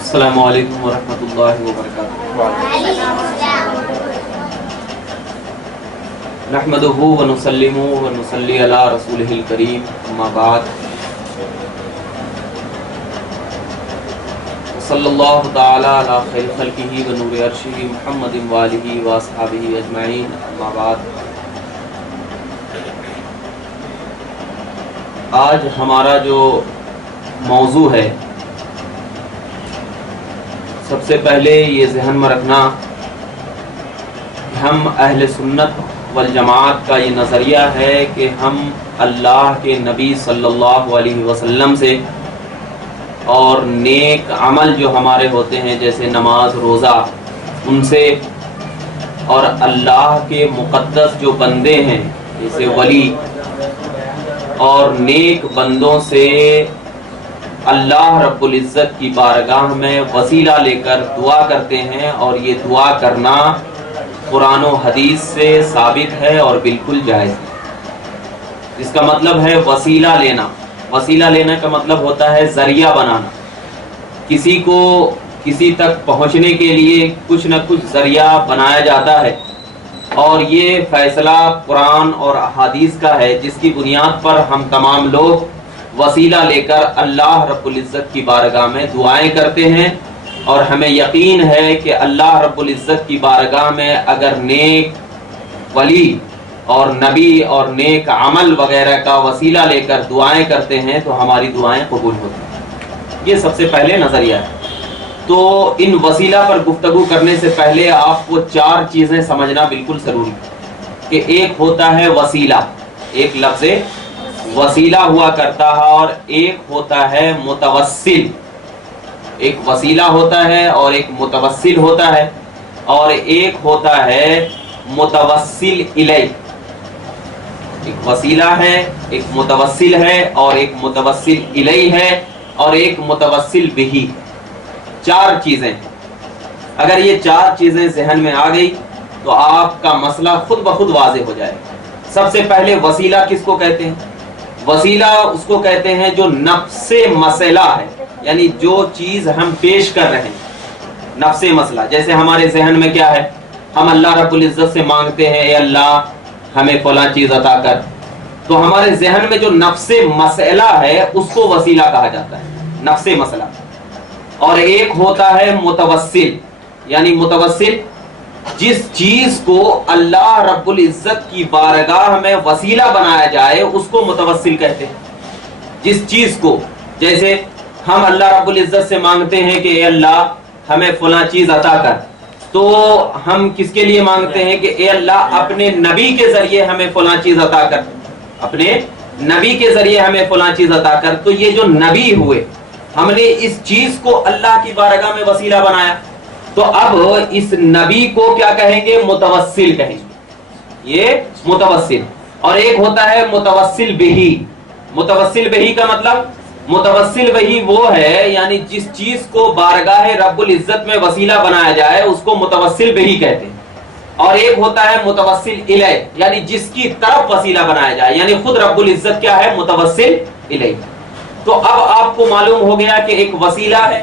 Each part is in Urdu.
السلام علیکم ورحمۃ اللہ وبرکاتہ۔ نحمدہ ونسلم ونصلی علی رسولہ الکریم، اما بعد، صلی اللہ تعالی علی خیر خلقہ ونور عرشہ محمد وآلہ واصحابہ اجمعین، اما بعد۔ آج ہمارا جو موضوع ہے، سب سے پہلے یہ ذہن میں رکھنا کہ ہم اہل سنت والجماعت کا یہ نظریہ ہے کہ ہم اللہ کے نبی صلی اللہ علیہ وسلم سے اور نیک عمل جو ہمارے ہوتے ہیں جیسے نماز روزہ، ان سے، اور اللہ کے مقدس جو بندے ہیں جیسے ولی اور نیک بندوں سے اللہ رب العزت کی بارگاہ میں وسیلہ لے کر دعا کرتے ہیں، اور یہ دعا کرنا قرآن و حدیث سے ثابت ہے اور بالکل جائز ہے۔ اس کا مطلب ہے وسیلہ لینا۔ وسیلہ لینا کا مطلب ہوتا ہے ذریعہ بنانا، کسی کو کسی تک پہنچنے کے لیے کچھ نہ کچھ ذریعہ بنایا جاتا ہے، اور یہ فیصلہ قرآن اور احادیث کا ہے جس کی بنیاد پر ہم تمام لوگ وسیلہ لے کر اللہ رب العزت کی بارگاہ میں دعائیں کرتے ہیں، اور ہمیں یقین ہے کہ اللہ رب العزت کی بارگاہ میں اگر نیک ولی اور نبی اور نیک عمل وغیرہ کا وسیلہ لے کر دعائیں کرتے ہیں تو ہماری دعائیں قبول ہوتی ہیں۔ یہ سب سے پہلے نظریہ ہے۔ تو ان وسیلہ پر گفتگو کرنے سے پہلے آپ کو چار چیزیں سمجھنا بالکل ضروری ہے کہ ایک ہوتا ہے وسیلہ، ایک لفظ وسیلہ ہوا کرتا ہے، اور ایک ہوتا ہے متوسل۔ ایک وسیلہ ہوتا ہے اور ایک متوسل ہوتا ہے، اور ایک ہوتا ہے متوسل الیہ۔ ایک وسیلہ ہے، ایک متوسل ہے، اور ایک متوسل الیہ ہے، اور ایک متوسل بہ۔ چار چیزیں، اگر یہ چار چیزیں ذہن میں آ گئی تو آپ کا مسئلہ خود بخود واضح ہو جائے گا۔ سب سے پہلے وسیلہ کس کو کہتے ہیں؟ وسیلہ اس کو کہتے ہیں جو نفس مسئلہ ہے، یعنی جو چیز ہم پیش کر رہے ہیں، نفس مسئلہ۔ جیسے ہمارے ذہن میں کیا ہے، ہم اللہ رب العزت سے مانگتے ہیں اے اللہ ہمیں فلاں چیز عطا کر، تو ہمارے ذہن میں جو نفس مسئلہ ہے اس کو وسیلہ کہا جاتا ہے، نفس مسئلہ۔ اور ایک ہوتا ہے متوسل، یعنی متوسل جس چیز کو اللہ رب العزت کی بارگاہ میں وسیلہ بنایا جائے اس کو متوسل کہتے ہیں۔ جس چیز کو، جیسے ہم اللہ رب العزت سے مانگتے ہیں کہ اے اللہ ہمیں فلاں چیز عطا کر، تو ہم کس کے لیے مانگتے ہیں کہ اے اللہ اپنے نبی کے ذریعے ہمیں فلاں چیز عطا کر، اپنے نبی کے ذریعے ہمیں فلاں چیز عطا کر۔ تو یہ جو نبی ہوئے، ہم نے اس چیز کو اللہ کی بارگاہ میں وسیلہ بنایا، تو اب اس نبی کو کیا کہیں گے؟ متوسل کہیں گے، یہ متوسل۔ اور ایک ہوتا ہے متوسل بہی۔ متوسل بہی کا مطلب، متوسل بہی وہ ہے یعنی جس چیز کو بارگاہ رب العزت میں وسیلہ بنایا جائے اس کو متوسل بہی کہتے ہیں۔ اور ایک ہوتا ہے متوسل الیہ، یعنی جس کی طرف وسیلہ بنایا جائے، یعنی خود رب العزت کیا ہے؟ متوسل الیہ۔ تو اب آپ کو معلوم ہو گیا کہ ایک وسیلہ ہے،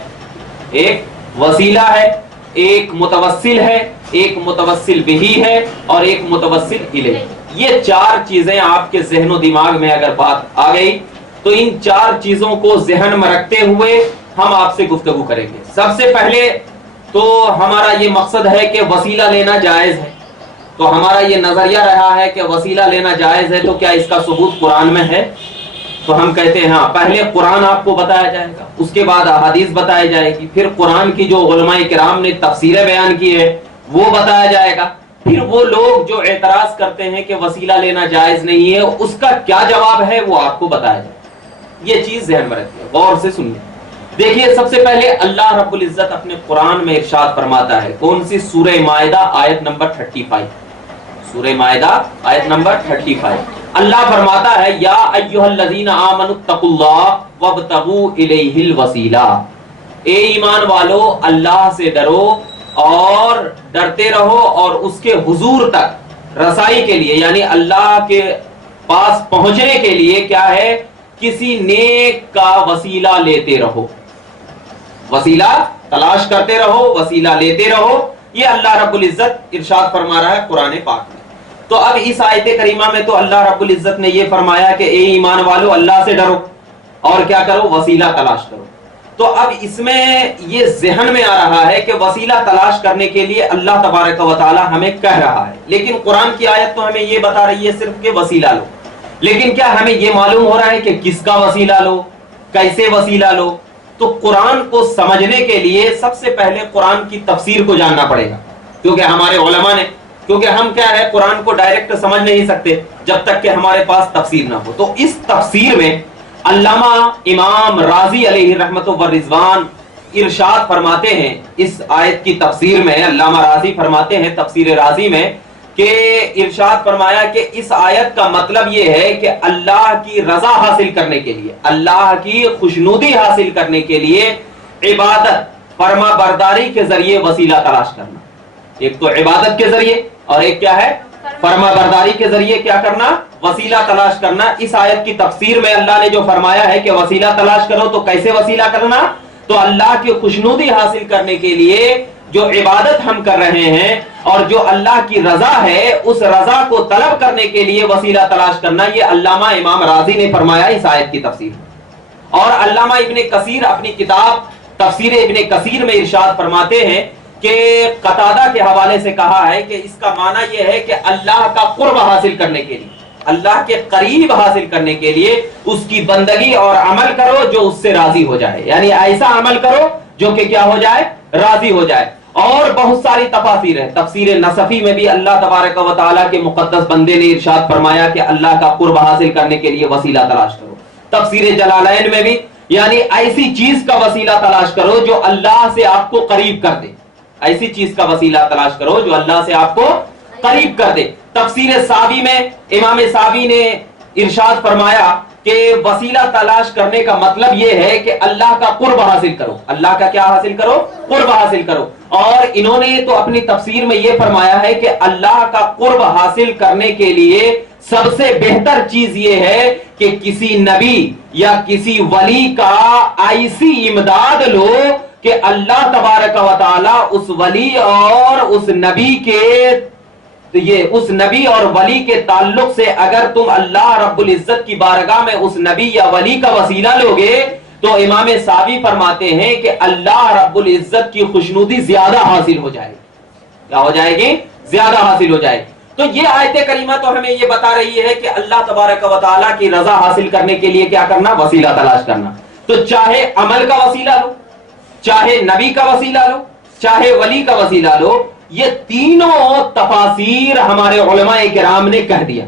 ایک وسیلہ ہے، ایک متوسل ہے، ایک متوسل بہی ہے، اور ایک متوسل الیہ۔ یہ چار چیزیں آپ کے ذہن و دماغ میں اگر بات آ گئی تو ان چار چیزوں کو ذہن میں رکھتے ہوئے ہم آپ سے گفتگو کریں گے۔ سب سے پہلے تو ہمارا یہ مقصد ہے کہ وسیلہ لینا جائز ہے، تو ہمارا یہ نظریہ رہا ہے کہ وسیلہ لینا جائز ہے، تو کیا اس کا ثبوت قرآن میں ہے؟ تو ہم کہتے ہیں ہاں، پہلے قرآن آپ کو بتایا جائے گا، اس کے بعد احادیث بتائی جائے گی، پھر قرآن کی جو علماء کرام نے تفسیریں بیان کی ہے وہ بتایا جائے گا، پھر وہ لوگ جو اعتراض کرتے ہیں کہ وسیلہ لینا جائز نہیں ہے اس کا کیا جواب ہے وہ آپ کو بتایا جائے گا۔ یہ چیز ذہن میں رکھیے، غور سے سنیے۔ دیکھیے، سب سے پہلے اللہ رب العزت اپنے قرآن میں ارشاد فرماتا ہے، کون سی؟ سورہ مائدہ آیت نمبر 35۔ سورہ مائدہ آیت نمبر 35۔ اللہ فرماتا ہے یا ایھا الذین آمنوا اتقوا اللہ وابتغوا الیہ الوسیلہ، اے ایمان والو اللہ سے ڈرو اور ڈرتے رہو اور اس کے حضور تک رسائی کے لیے، یعنی اللہ کے پاس پہنچنے کے لیے کیا ہے؟ کسی نیک کا وسیلہ لیتے رہو، وسیلہ تلاش کرتے رہو، وسیلہ لیتے رہو، یہ اللہ رب العزت ارشاد فرما رہا ہے قرآن پاک میں۔ تو اب اس آیت کریمہ میں تو اللہ رب العزت نے یہ فرمایا کہ اے ایمان والو اللہ سے ڈرو اور کیا کرو، وسیلہ تلاش کرو۔ تو اب اس میں یہ ذہن میں آ رہا ہے کہ وسیلہ تلاش کرنے کے لیے اللہ تبارک و تعالی ہمیں کہہ رہا ہے، لیکن قرآن کی آیت تو ہمیں یہ بتا رہی ہے صرف کہ وسیلہ لو، لیکن کیا ہمیں یہ معلوم ہو رہا ہے کہ کس کا وسیلہ لو، کیسے وسیلہ لو؟ تو قرآن کو سمجھنے کے لیے سب سے پہلے قرآن کی تفسیر کو جاننا پڑے گا، کیونکہ ہمارے علماء نے، کیونکہ ہم کیا ہے قرآن کو ڈائریکٹ سمجھ نہیں سکتے جب تک کہ ہمارے پاس تفسیر نہ ہو۔ تو اس تفسیر میں علامہ امام راضی علیہ رحمت و رضوان ارشاد فرماتے ہیں، اس آیت کی تفسیر میں علامہ راضی فرماتے ہیں تفسیر راضی میں کہ ارشاد فرمایا کہ اس آیت کا مطلب یہ ہے کہ اللہ کی رضا حاصل کرنے کے لیے، اللہ کی خوشنودی حاصل کرنے کے لیے عبادت فرما برداری کے ذریعے وسیلہ تلاش کرنا۔ ایک تو عبادت کے ذریعے اور ایک کیا ہے، فرما برداری کے ذریعے کیا کرنا، وسیلہ تلاش کرنا۔ اس آیت کی تفسیر میں اللہ نے جو فرمایا ہے کہ وسیلہ تلاش کرو، تو کیسے وسیلہ کرنا؟ تو اللہ کی خوشنودی حاصل کرنے کے لیے جو عبادت ہم کر رہے ہیں اور جو اللہ کی رضا ہے اس رضا کو طلب کرنے کے لیے وسیلہ تلاش کرنا، یہ علامہ امام راضی نے فرمایا اس آیت کی تفسیر میں۔ اور علامہ ابن کثیر اپنی کتاب تفسیر ابن کثیر میں ارشاد فرماتے ہیں کہ قتادہ کے حوالے سے کہا ہے کہ اس کا معنی یہ ہے کہ اللہ کا قرب حاصل کرنے کے لیے، اللہ کے قریب حاصل کرنے کے لیے اس کی بندگی اور عمل کرو جو اس سے راضی ہو جائے، یعنی ایسا عمل کرو جو کہ کیا ہو جائے، راضی ہو جائے۔ اور بہت ساری تفاسیر ہیں، تفسیر نصفی میں بھی اللہ تبارک و تعالیٰ کے مقدس بندے نے ارشاد فرمایا کہ اللہ کا قرب حاصل کرنے کے لیے وسیلہ تلاش کرو۔ تفسیر جلالین میں بھی یعنی ایسی چیز کا وسیلہ تلاش کرو جو اللہ سے آپ کو قریب کر دے، ایسی چیز کا وسیلہ تلاش کرو جو اللہ سے آپ کو قریب کر دے۔ تفسیر ساوی میں امام ساوی نے ارشاد فرمایا کہ وسیلہ تلاش کرنے کا مطلب یہ ہے کہ اللہ کا قرب حاصل کرو، اللہ کا کیا حاصل کرو، قرب حاصل کرو۔ اور انہوں نے تو اپنی تفسیر میں یہ فرمایا ہے کہ اللہ کا قرب حاصل کرنے کے لیے سب سے بہتر چیز یہ ہے کہ کسی نبی یا کسی ولی کا ایسی امداد لو کہ اللہ تبارک و تعالی اس ولی اور اس نبی کے اس نبی اور ولی کے تعلق سے اگر تم اللہ رب العزت کی بارگاہ میں اس نبی یا ولی کا وسیلہ لوگے تو امام ساوی فرماتے ہیں کہ اللہ رب العزت کی خوشنودی زیادہ حاصل ہو جائے گی۔ کیا ہو جائے گی؟ زیادہ حاصل ہو جائے گی۔ تو یہ آیت کریمہ تو ہمیں یہ بتا رہی ہے کہ اللہ تبارک و تعالیٰ کی رضا حاصل کرنے کے لیے کیا کرنا؟ وسیلہ تلاش کرنا۔ تو چاہے عمل کا وسیلہ لو، چاہے نبی کا وسیلہ لو، چاہے ولی کا وسیلہ لو، یہ تینوں تفاسیر ہمارے علماء کرام نے کہہ دیا،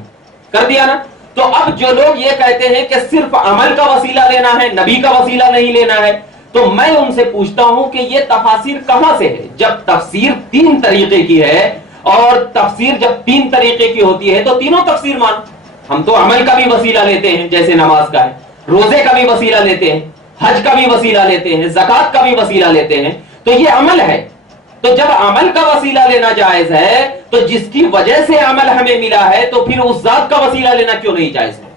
کر دیا نا۔ تو اب جو لوگ یہ کہتے ہیں کہ صرف عمل کا وسیلہ لینا ہے، نبی کا وسیلہ نہیں لینا ہے، تو میں ان سے پوچھتا ہوں کہ یہ تفاسیر کہاں سے ہے؟ جب تفسیر تین طریقے کی ہے اور تفسیر جب تین طریقے کی ہوتی ہے تو تینوں تفسیر مانو۔ ہم تو عمل کا بھی وسیلہ لیتے ہیں جیسے نماز کا ہے، روزے کا بھی وسیلہ لیتے ہیں، حج کا بھی وسیلہ لیتے ہیں، زکات کا بھی وسیلہ لیتے ہیں، تو یہ عمل ہے۔ تو جب عمل کا وسیلہ لینا جائز ہے تو جس کی وجہ سے عمل ہمیں ملا ہے تو پھر اس ذات کا وسیلہ لینا کیوں نہیں جائز ہے؟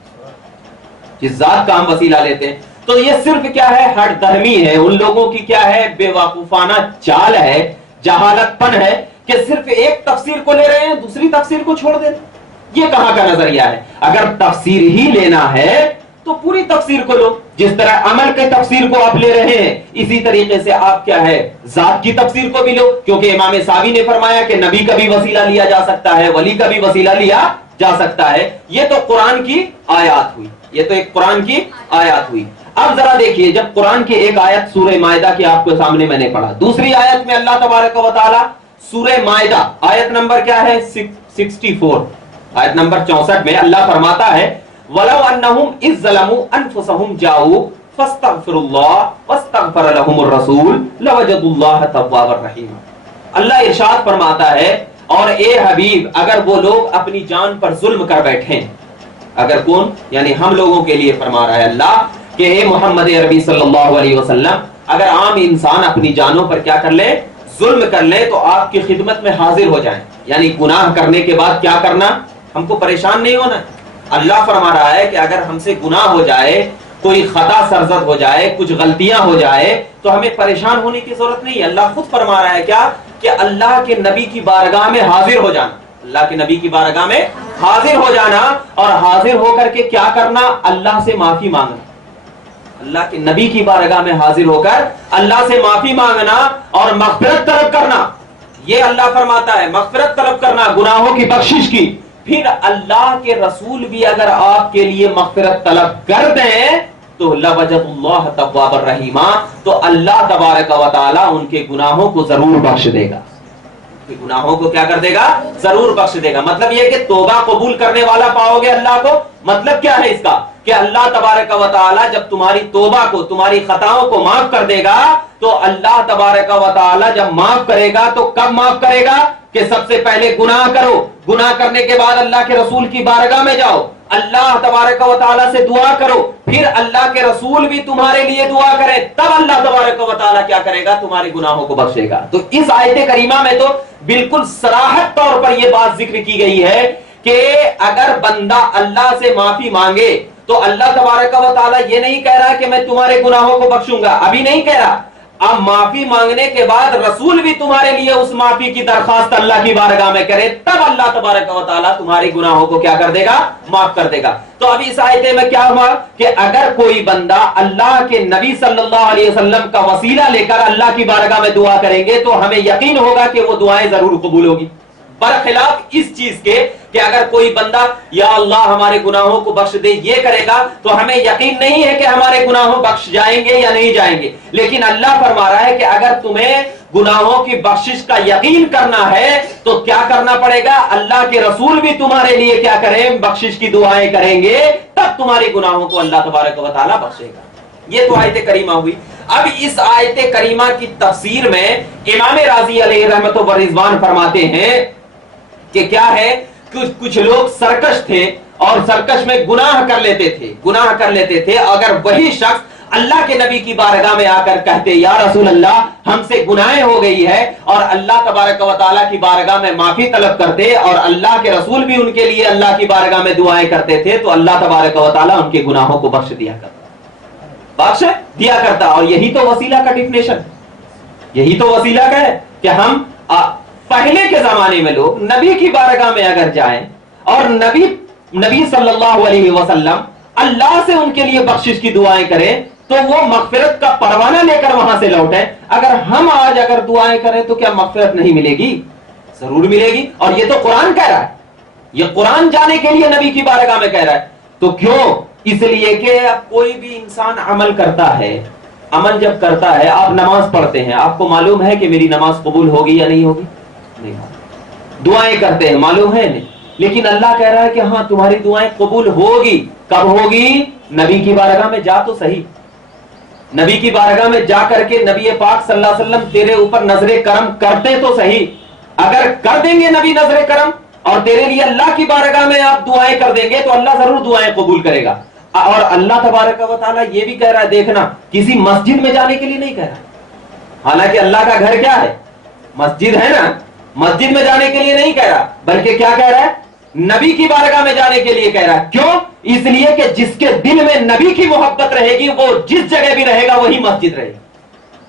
جس ذات کا ہم وسیلہ لیتے ہیں تو یہ صرف کیا ہے؟ ہٹ دھرمی ہے، ان لوگوں کی کیا ہے؟ بے وقوفانہ چال ہے، جہالت پن ہے کہ صرف ایک تفسیر کو لے رہے ہیں، دوسری تفسیر کو چھوڑ دیتے ہیں۔ یہ کہاں کا نظریہ ہے؟ اگر تفسیر ہی لینا ہے تو پوری تفسیر کو لو، جس طرح عمل کے تفسیر کو آپ لے رہے ہیں اسی طریقے سے آپ کیا ہے ذات کی تفسیر کو بھی لو، کیونکہ امام ساوی نے فرمایا کہ نبی کا بھی وسیلہ لیا جا سکتا ہے، ولی کا بھی وسیلہ لیا جا سکتا ہے۔ یہ تو قرآن کی آیات ہوئی، یہ تو ایک قرآن کی آیات ہوئی۔ اب ذرا دیکھیے، جب قرآن کی ایک آیت سورہ مائدہ کی آپ کے سامنے میں نے پڑھا، دوسری آیت میں اللہ تبارک و تعالی سورہ مائدہ آیت نمبر کیا ہے؟ 64، آیت نمبر 64 میں اللہ فرماتا ہے وَلَوْ أَنَّهُمْ إِذْ ظَلَمُوا أَنفُسَهُمْ جَاءُوكَ فَاسْتَغْفِرُوا اللَّهَ وَاسْتَغْفَرَ لَهُمُ الرَّسُولُ لَوَجَدُوا اللَّهَ تَوَّابًا رَحِيمًا۔ اللہ ارشاد فرماتا ہے، اور اے حبیب اگر وہ لوگ اپنی جان پر ظلم کر بیٹھیں، اگر کون؟ یعنی ہم لوگوں کے لیے فرما رہا ہے اللہ کہ اے محمد عربی صلی اللہ علیہ وسلم، اگر عام انسان اپنی جانوں پر کیا کر لے؟ ظلم کر لے، تو آپ کی خدمت میں حاضر ہو جائیں۔ یعنی گناہ کرنے کے بعد کیا کرنا؟ ہم کو پریشان نہیں ہونا۔ اللہ فرما رہا ہے کہ اگر ہم سے گناہ ہو جائے کوئی خطا سرزد ہو جائے, کچھ غلطیاں ہو جائے, تو ہمیں پریشان ہونے کی ضرورت نہیں ہے. اللہ خود فرما رہا ہے کیا کہ اللہ کے نبی کی بارگاہ میں حاضر ہو جانا, اللہ کے نبی کی بارگاہ میں حاضر ہو جانا, اور حاضر ہو کر کے کیا کرنا, اللہ سے معافی مانگنا. اللہ کے نبی کی بارگاہ میں حاضر ہو کر اللہ سے معافی مانگنا اور مغفرت طلب کرنا. یہ اللہ فرماتا ہے مغفرت طلب کرنا, گناہوں کی بخشش کی. پھر اللہ کے رسول بھی اگر آپ کے لیے مغفرت طلب کر دیں تو لوجد اللہ توابا رحیما, تو اللہ تبارک و تعالی ان کے گناہوں کو ضرور بخش دے گا. گناہوں کو کیا کر دے گا, ضرور بخش دے گا. مطلب یہ کہ توبہ قبول کرنے والا پاؤ گے اللہ کو. مطلب کیا ہے اس کا کہ اللہ تبارک و تعالی جب تمہاری توبہ کو, تمہاری خطاؤں کو معاف کر دے گا, تو اللہ تبارک و تعالی جب معاف کرے گا تو کب معاف کرے گا کہ سب سے پہلے گناہ کرو, گناہ کرنے کے بعد اللہ کے رسول کی بارگاہ میں جاؤ, اللہ تبارک و تعالی سے دعا کرو, پھر اللہ کے رسول بھی تمہارے لیے دعا کرے, تب اللہ تبارک و تعالی کیا کرے گا, تمہارے گناہوں کو بخشے گا. تو اس آیت کریمہ میں تو بالکل صراحت طور پر یہ بات ذکر کی گئی ہے کہ اگر بندہ اللہ سے معافی مانگے تو اللہ تبارک و تعالی یہ نہیں کہہ رہا کہ میں تمہارے گناہوں کو بخشوں گا, ابھی نہیں کہہ رہا. اب معافی مانگنے کے بعد رسول بھی تمہارے لیے اس معافی کی درخواست اللہ کی بارگاہ میں کرے, تب اللہ تبارک و تعالیٰ تمہارے گناہوں کو کیا کر دے گا, معاف کر دے گا. تو ابھی اس آیت میں کیا ہوا کہ اگر کوئی بندہ اللہ کے نبی صلی اللہ علیہ وسلم کا وسیلہ لے کر اللہ کی بارگاہ میں دعا کریں گے تو ہمیں یقین ہوگا کہ وہ دعائیں ضرور قبول ہوگی. برخلاف اس چیز کے کہ اگر کوئی بندہ یا اللہ ہمارے گناہوں کو بخش دے یہ کرے گا تو ہمیں یقین نہیں ہے کہ ہمارے گناہوں بخش جائیں گے یا نہیں جائیں گے. لیکن اللہ فرما رہا ہے کہ اگر تمہیں گناہوں کی بخشش کا یقین کرنا ہے تو کیا کرنا پڑے گا, اللہ کے رسول بھی تمہارے لیے کیا کریں, بخشش کی دعائیں کریں گے, تب تمہارے گناہوں کو اللہ تبارک و تعالیٰ بخشے گا. یہ تو آیت کریمہ ہوئی. اب اس آیت کریمہ کی تفسیر میں امام راضی علیہ رحمت و رضوان فرماتے ہیں کہ کیا ہے, کچھ لوگ سرکش تھے اور سرکش میں گناہ کر لیتے تھے. اگر وہی شخص اللہ کے نبی کی بارگاہ میں آ کر کہتے یا رسول اللہ ہم سے گناہیں ہو گئی ہے, اور اللہ تبارک و تعالیٰ کی بارگاہ میں معافی طلب کرتے اور اللہ کے رسول بھی ان کے لیے اللہ کی بارگاہ میں دعائیں کرتے تھے, تو اللہ تبارک و تعالیٰ ان کے گناہوں کو بخش دیا کرتا. اور یہی تو وسیلہ کا ڈیفینیشن, یہی تو وسیلہ کا ہے کہ ہم پہلے کے زمانے میں لوگ نبی کی بارگاہ میں اگر جائیں اور نبی صلی اللہ علیہ وسلم اللہ سے ان کے لیے بخشش کی دعائیں کریں تو وہ مغفرت کا پروانہ لے کر وہاں سے لوٹیں. اگر ہم آج اگر دعائیں کریں تو کیا مغفرت نہیں ملے گی؟ ضرور ملے گی. اور یہ تو قرآن کہہ رہا ہے, یہ قرآن جانے کے لیے نبی کی بارگاہ میں کہہ رہا ہے. تو کیوں؟ اس لیے کہ اب کوئی بھی انسان عمل کرتا ہے, عمل جب کرتا ہے, آپ نماز پڑھتے ہیں, آپ کو معلوم ہے کہ میری نماز قبول ہوگی یا نہیں ہوگی؟ نہیں. دعائیں کرتے ہیں, معلوم ہے نہیں, لیکن اللہ کہہ رہا ہے کہ ہاں تمہاری دعائیں قبول ہوگی. کب ہوگی؟ نبی کی بارگاہ میں جا تو صحیح, نبی کی بارگاہ میں جا کر کے نبی پاک صلی اللہ علیہ وسلم تیرے اوپر نظر کرم کرتے تو صحیح. اگر کر دیں گے نبی نظر کرم اور تیرے لیے اللہ کی بارگاہ میں آپ دعائیں کر دیں گے تو اللہ ضرور دعائیں قبول کرے گا. اور اللہ تبارک و تعالیٰ یہ بھی کہہ رہا ہے, دیکھنا کسی مسجد میں جانے کے لیے نہیں کہہ رہا, حالانکہ اللہ کا گھر کیا ہے, مسجد ہے نا, مسجد میں جانے کے لیے نہیں کہہ رہا, بلکہ کیا کہہ رہا ہے, نبی کی بارگاہ میں جانے کے لیے کہہ رہا ہے. کیوں؟ اس لیے کہ جس کے دل میں نبی کی محبت رہے گی وہ جس جگہ بھی رہے گا وہی مسجد رہے گی,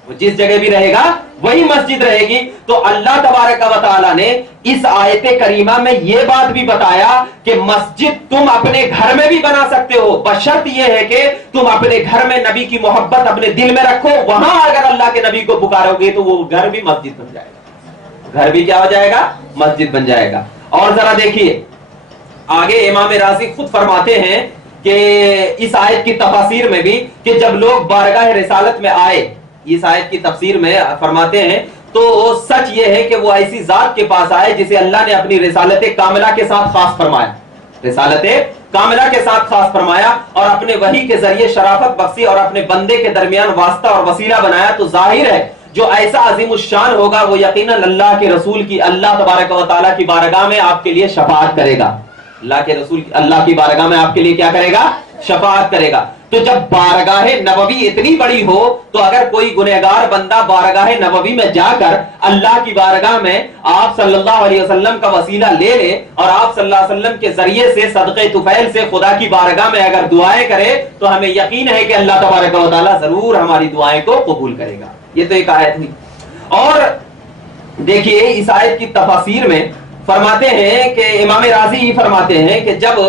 وہ جس جگہ بھی رہے گا وہی مسجد رہے گی. تو اللہ تبارک و تعالیٰ نے اس آیت کریمہ میں یہ بات بھی بتایا کہ مسجد تم اپنے گھر میں بھی بنا سکتے ہو, بشرط یہ ہے کہ تم اپنے گھر میں نبی کی محبت اپنے دل میں رکھو. وہاں اگر اللہ کے نبی کو پکارو گے تو وہ گھر بھی مسجد بن جائے گا, گھر بھی کیا ہو جائے گا, مسجد بن جائے گا. اور ذرا دیکھیے آگے امام راضی خود فرماتے ہیں کہ اس آیت کی تفاسیر میں بھی کہ جب لوگ بارگاہ رسالت میں آئے, اس آیت کی تفسیر میں فرماتے ہیں تو سچ یہ ہے کہ وہ ایسی ذات کے پاس آئے جسے اللہ نے اپنی رسالت کاملہ کے ساتھ خاص فرمایا, رسالت کاملہ کے ساتھ خاص فرمایا اور اپنے وحی کے ذریعے شرافت بخشی اور اپنے بندے کے درمیان واسطہ اور وسیلہ بنایا. تو ظاہر ہے جو ایسا عظیم الشان ہوگا وہ یقیناً اللہ کے رسول کی اللہ تبارک و تعالیٰ کی بارگاہ میں آپ کے لیے شفاعت کرے گا. اللہ کے رسول اللہ کی بارگاہ میں آپ کے لیے کیا کرے گا, شفاعت کرے گا. تو جب بارگاہ نبوی اتنی بڑی ہو تو اگر کوئی گنہگار بندہ بارگاہ نبوی میں جا کر اللہ کی بارگاہ میں آپ صلی اللہ علیہ وسلم کا وسیلہ لے لے اور آپ صلی اللہ علیہ وسلم کے ذریعے سے صدقے طفیل سے خدا کی بارگاہ میں اگر دعائیں کرے تو ہمیں یقین ہے کہ اللہ تبارک و تعالیٰ ضرور ہماری دعائیں کو قبول کرے گا. یہ تو ایک آیت تھی. اور دیکھیے اس آیت کی تفاسیر میں فرماتے ہیں کہ امام راضی فرماتے ہیں کہ جب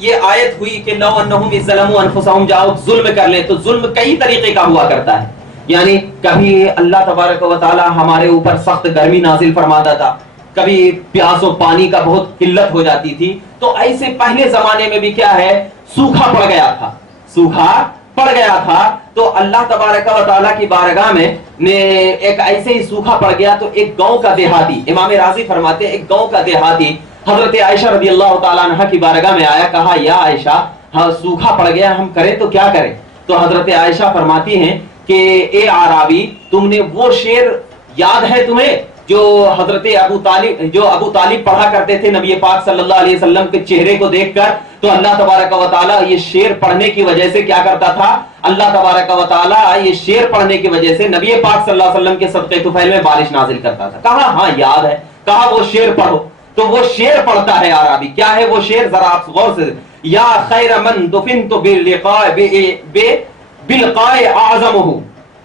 یہ آیت ہوئی کہ لو انہم ظلموا انفسہم جاؤ ظلم کر لیں، تو ظلم کئی طریقے کا ہوا کرتا ہے. یعنی کبھی اللہ تبارک و تعالی ہمارے اوپر سخت گرمی نازل فرماتا تھا، کبھی پیاس و پانی کا بہت قلت ہو جاتی تھی. تو ایسے پہلے زمانے میں بھی کیا ہے سوکھا پڑ گیا تھا، سوکھا پڑ گیا تھا. تو اللہ تبارک و تعالیٰ کی بارگاہ میں ایک ایسے ہی سوکھا پڑ گیا تو ایک گاؤں کا دیہاتی، امام راضی فرماتے ہیں ایک گاؤں کا دیہاتی حضرت عائشہ رضی اللہ تعالیٰ عنہ کی بارگاہ میں آیا، کہا یا عائشہ ہاں سوکھا پڑ گیا ہم کریں تو کیا کریں؟ تو حضرت عائشہ فرماتی ہیں کہ اے اعرابی تم نے وہ شعر یاد ہے تمہیں جو حضرت ابو طالب پڑھا کرتے تھے نبی پاک صلی اللہ علیہ وسلم کے چہرے کو دیکھ کر؟ تو اللہ تبارک و تعالیٰ یہ شعر پڑھنے کی وجہ سے کیا کرتا تھا، اللہ تبارک و تعالیٰ یہ شعر پڑھنے کی وجہ سے نبی پاک صلی اللہ علیہ وسلم کے صدقے طفیل میں بارش نازل کرتا تھا. کہا ہاں یاد ہے. کہا وہ شعر پڑھو. تو وہ شعر پڑھتا ہے عربی. کیا ہے وہ شعر ذرا آپ غور سے، یا خیر من دفنت بالقاء اعظمہ،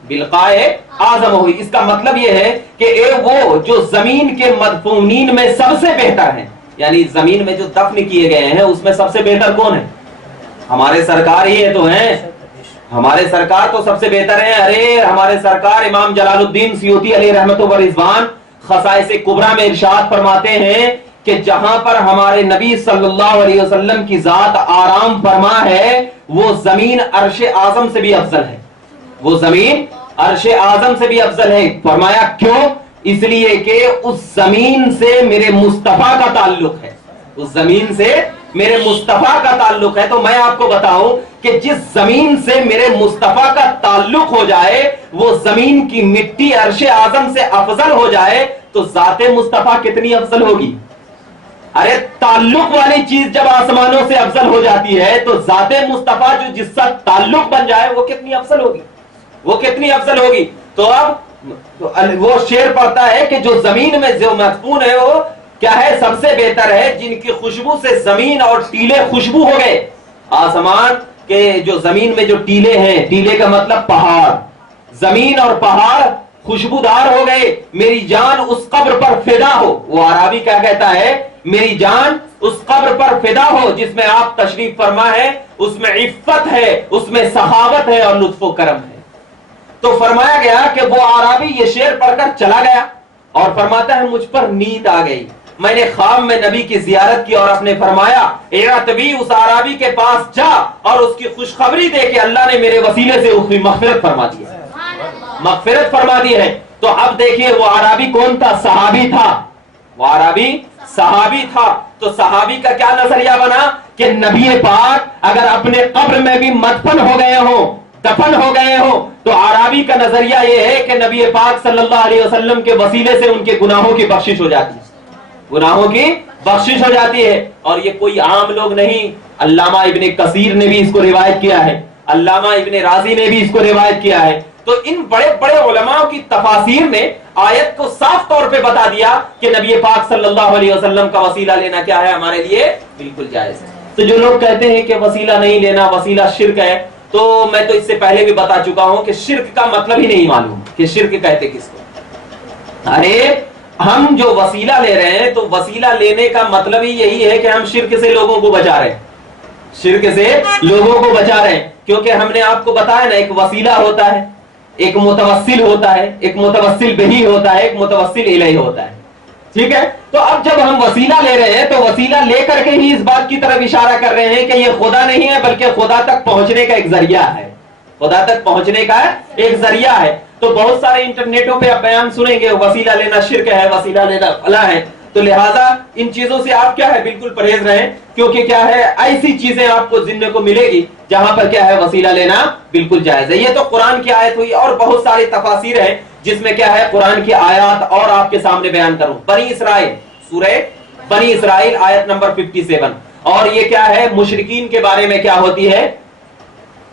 بالقاء اعظمہ. اس کا مطلب یہ ہے کہ اے وہ جو زمین کے مدفونین میں سب سے بہتر ہیں، یعنی زمین میں جو دفن کیے گئے ہیں اس میں سب سے بہتر کون ہے؟ ہمارے سرکار ہی تو ہیں. ہمارے سرکار تو سب سے بہتر ہیں. ارے ہمارے سرکار امام جلال الدین سیوطی علیہ رحمت و رضوان خصائص کبریٰ میں ارشاد فرماتے ہیں کہ جہاں پر ہمارے نبی صلی اللہ علیہ وسلم کی ذات آرام فرما ہے وہ زمین عرش اعظم سے بھی افضل ہے. وہ زمین عرش اعظم سے بھی افضل ہے. فرمایا کیوں؟ اس لیے کہ اس زمین سے میرے مصطفیٰ کا تعلق ہے. اس زمین سے میرے مصطفیٰ کا تعلق ہے. تو میں آپ کو بتاؤں کہ جس زمین سے میرے مصطفیٰ کا تعلق ہو جائے وہ زمین کی مٹی عرش اعظم سے افضل ہو جائے تو ذات مصطفیٰ کتنی افضل ہوگی. ارے تعلق والی چیز جب آسمانوں سے افضل ہو جاتی ہے تو ذات مصطفیٰ جو جس سے تعلق بن جائے وہ کتنی افضل ہوگی، وہ کتنی افضل ہوگی. تو اب وہ شعر پڑھتا ہے کہ جو زمین میں جو مدفون ہے وہ کیا ہے سب سے بہتر ہے جن کی خوشبو سے زمین اور ٹیلے خوشبو ہو گئے. آسمان کے جو زمین میں جو ٹیلے ہیں، ٹیلے کا مطلب پہاڑ، زمین اور پہاڑ خوشبودار ہو گئے. میری جان اس قبر پر فدا ہو. وہ عربی کیا کہتا ہے؟ میری جان اس قبر پر فدا ہو جس میں آپ تشریف فرما ہے، اس میں عفت ہے، اس میں سخاوت ہے اور لطف و کرم ہے. تو فرمایا گیا کہ وہ عربی یہ شعر پڑھ کر چلا گیا اور فرماتا ہے مجھ پر نیند آ گئی. میں نے خواب میں نبی کی زیارت کی اور آپ نے فرمایا اعتبی اس عربی کے پاس جا اور اس کی خوشخبری دے کہ اللہ نے میرے وسیلے سے اس کی مغفرت فرما دی ہے، مغفرت فرما دی ہے. تو اب دیکھیے وہ عربی کون تھا؟ صحابی تھا. وہ عربی صحابی تھا. تو صحابی کا کیا نظریہ بنا کہ نبی پاک اگر اپنے قبر میں بھی مدفن ہو گئے ہوں، دفن ہو گئے ہوں، تو عربی کا نظریہ یہ ہے کہ نبی پاک صلی اللہ علیہ وسلم کے وسیلے سے ان کے گناہوں کی بخشش ہو جاتی ہے، گناہوں کی بخشش ہو جاتی ہے. اور یہ کوئی عام لوگ نہیں. علامہ ابن کثیر نے بھی اس کو روایت کیا ہے، علامہ ابن راضی نے بھی اس کو روایت کیا ہے. تو ان بڑے بڑے علماء کی تفاسیر نے آیت کو صاف طور پہ بتا دیا کہ نبی پاک صلی اللہ علیہ وسلم کا وسیلہ لینا کیا ہے ہمارے لیے بالکل جائز ہے. تو جو لوگ کہتے ہیں کہ وسیلہ نہیں لینا، وسیلہ شرک ہے، تو میں تو اس سے پہلے بھی بتا چکا ہوں کہ شرک کا مطلب ہی نہیں معلوم کہ شرک کہتے کس کو. ارے ہم جو وسیلہ لے رہے ہیں تو وسیلہ لینے کا مطلب ہی یہی ہے کہ ہم شرک سے لوگوں کو بچا رہے ہیں، شرک سے لوگوں کو بچا رہے ہیں. کیونکہ ہم نے آپ کو بتایا نا ایک وسیلہ ہوتا ہے، ایک متوسل ہوتا ہے، ایک متوسل بہی ہوتا ہے، ایک متوسل الیہ ہوتا ہے. ٹھیک ہے. تو اب جب ہم وسیلہ لے رہے ہیں تو وسیلہ لے کر کے ہی اس بات کی طرف اشارہ کر رہے ہیں کہ یہ خدا نہیں ہے بلکہ خدا تک پہنچنے کا ایک ذریعہ ہے، خدا تک پہنچنے کا ایک ذریعہ ہے. تو بہت سارے انٹرنیٹوں پہ آپ بیان سنیں گے وسیلہ لینا شرک ہے، وسیلہ لینا فلاں ہے. تو لہٰذا ان چیزوں سے آپ کیا ہے بالکل پرہیز رہیں، کیونکہ کیا ہے ایسی چیزیں آپ کو ذہن کو ملے گی جہاں پر کیا ہے وسیلہ لینا بالکل جائز ہے. یہ تو قرآن کی آیت ہوئی اور بہت ساری تفاسیر ہیں جس میں کیا ہے قرآن کی آیات اور آپ کے سامنے بیان کروں. بنی اسرائیل، سورہ بنی اسرائیل آیت نمبر 57. اور یہ کیا ہے مشرکین کے بارے میں کیا ہوتی ہے،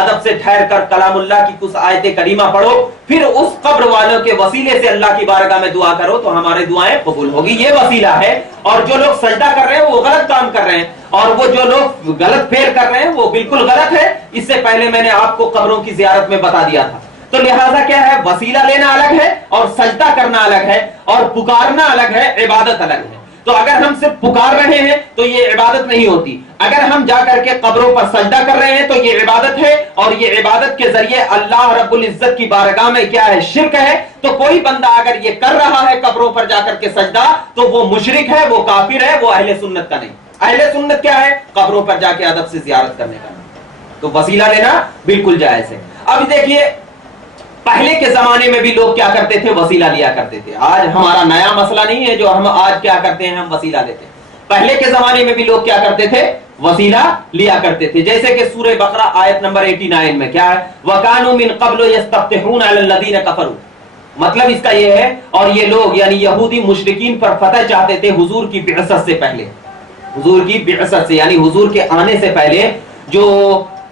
ادب سے ٹھہر کر کلام اللہ کی کچھ آیت کریمہ پڑھو، پھر اس قبر والوں کے وسیلے سے اللہ کی بارگاہ میں دعا کرو تو ہماری دعائیں قبول ہوگی، یہ وسیلہ ہے۔ اور جو لوگ سجدہ کر رہے ہیں وہ غلط کام کر رہے ہیں، اور وہ جو لوگ غلط پھیر کر رہے ہیں وہ بالکل غلط ہے۔ اس سے پہلے میں نے آپ کو قبروں کی زیارت میں بتا دیا تھا۔ تو لہٰذا کیا ہے، وسیلہ لینا الگ ہے اور سجدہ کرنا الگ ہے، اور پکارنا الگ ہے، عبادت الگ ہے۔ تو اگر ہم صرف پکار رہے ہیں تو یہ عبادت نہیں ہوتی، اگر ہم جا کر کے قبروں پر سجدہ کر رہے ہیں تو یہ عبادت ہے، اور یہ عبادت کے ذریعے اللہ رب العزت کی بارگاہ میں کیا ہے، شرک ہے۔ تو کوئی بندہ اگر یہ کر رہا ہے قبروں پر جا کر کے سجدہ تو وہ مشرک ہے، وہ کافر ہے، وہ اہل سنت کا نہیں۔ اہل سنت کیا ہے، قبروں پر جا کے ادب سے زیارت کرنے کا۔ تو وسیلہ لینا بالکل جائز ہے۔ اب دیکھیے پہلے کے زمانے میں بھی لوگ کیا کرتے تھے، وسیلہ لیا کرتے تھے۔ آج ہمارا نیا مسئلہ نہیں ہے جو ہم آج کیا کرتے ہیں، ہم وسیلہ لیتے ہیں۔ پہلے کے زمانے میں بھی لوگ کیا کرتے تھے، وسیلہ لیا کرتے تھے۔ جیسے کہ سورہ بقرہ آیت نمبر 89 میں کیا ہے، وَكَانُوا مِن قَبْلُ يَسْتَفْتِحُونَ عَلَى الَّذِينَ كَفَرُوا، مطلب اس کا یہ ہے، اور یہ لوگ یعنی یہودی مشرکین پر فتح چاہتے تھے حضور کی بعثت سے پہلے، حضور کی بعثت سے یعنی حضور کے آنے سے پہلے جو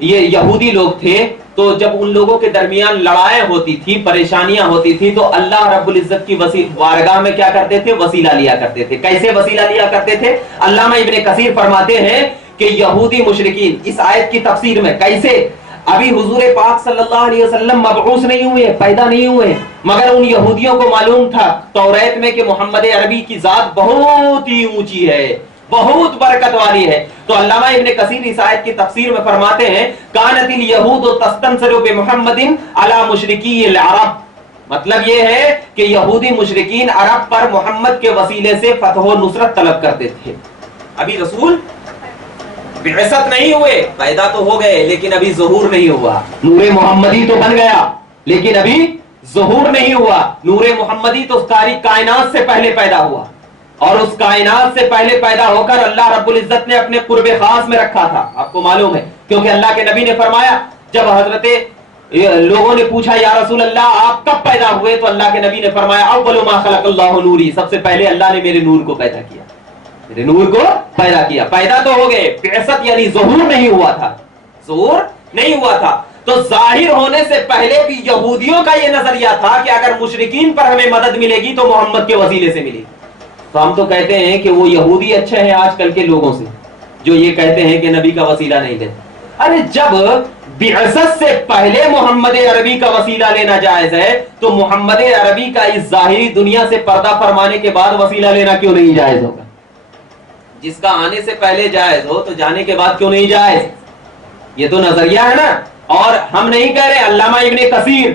یہ یہودی لوگ تھے، تو جب ان لوگوں کے درمیان لڑائیں ہوتی تھی، پریشانیاں ہوتی تھی، تو اللہ رب العزت کی بارگاہ میں کیا کرتے تھے، وسیلہ لیا کرتے تھے۔ کیسے وسیلہ لیا کرتے تھے؟ علامہ ابن کثیر فرماتے ہیں کہ یہودی مشرکین اس آیت کی تفسیر میں کیسے، ابھی حضور پاک صلی اللہ علیہ وسلم مبعوث نہیں ہوئے، پیدا نہیں ہوئے، مگر ان یہودیوں کو معلوم تھا توریت میں کہ محمد عربی کی ذات بہت ہی اونچی ہے، بہت برکت والی ہے۔ تو علامہ ابن کثیر اس آیت کی تفسیر میں فرماتے ہیں کانت الیہود تستنصر بمحمد علی مشرکی العرب، مطلب یہ ہے کہ یہودی مشرکین عرب پر محمد کے وسیلے سے فتح و نصرت طلب کرتے تھے۔ ابھی رسول بعثت نہیں ہوئے، پیدا تو ہو گئے لیکن ابھی ظہور نہیں ہوا۔ نور محمدی تو بن گیا لیکن ابھی ظہور نہیں ہوا۔ نور محمدی تو ساری کائنات سے پہلے پیدا ہوا، اور اس کائنات سے پہلے پیدا ہو کر اللہ رب العزت نے اپنے قرب خاص میں رکھا تھا، آپ کو معلوم ہے، کیونکہ اللہ کے نبی نے فرمایا، جب حضرت لوگوں نے پوچھا یا رسول اللہ آپ کب پیدا ہوئے، تو اللہ کے نبی نے فرمایا اول ما خلق اللہ نوری، سب سے پہلے اللہ نے میرے نور کو پیدا کیا، میرے نور کو پیدا کیا۔ پیدا تو ہو گئے، بعثت یعنی ظہور نہیں ہوا تھا، ظہور نہیں ہوا تھا۔ تو ظاہر ہونے سے پہلے بھی یہودیوں کا یہ نظریہ تھا کہ اگر مشرکین پر ہمیں مدد ملے گی تو محمد کے وسیلے سے ملے گی۔ تو ہم تو کہتے ہیں کہ وہ یہودی اچھے ہیں آج کل کے لوگوں سے جو یہ کہتے ہیں کہ نبی کا وسیلہ نہیں لیتے۔ ارے جب بعثت سے پہلے محمد عربی کا وسیلہ لینا جائز ہے تو محمد عربی کا اس ظاہری دنیا سے پردہ فرمانے کے بعد وسیلہ لینا کیوں نہیں جائز ہوگا؟ جس کا آنے سے پہلے جائز ہو تو جانے کے بعد کیوں نہیں جائز؟ یہ تو نظریہ ہے نا۔ اور ہم نہیں کہہ رہے، علامہ ابن کثیر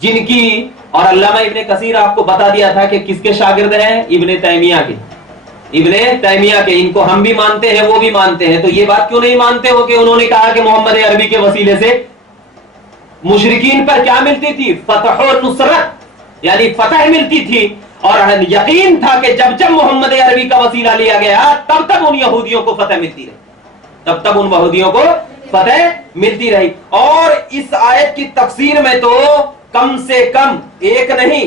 جن کی، اور علامہ ابن کثیر آپ کو بتا دیا تھا کہ کس کے شاگرد ہیں، ابن تیمیہ کے، ابن تیمیہ کے، ان کو ہم بھی مانتے ہیں وہ بھی مانتے ہیں۔ تو یہ بات کیوں نہیں مانتے ہو کہ انہوں نے کہا کہ محمد عربی کے وسیلے سے مشرکین پر کیا ملتی تھی، فتح و نصرت، یعنی فتح ملتی تھی، اور یقین تھا کہ جب جب محمد عربی کا وسیلہ لیا گیا تب تب ان یہودیوں کو فتح ملتی رہی، تب تب ان یہودیوں کو فتح ملتی رہی۔ اور اس آیت کی تفسیر میں تو کم سے کم ایک نہیں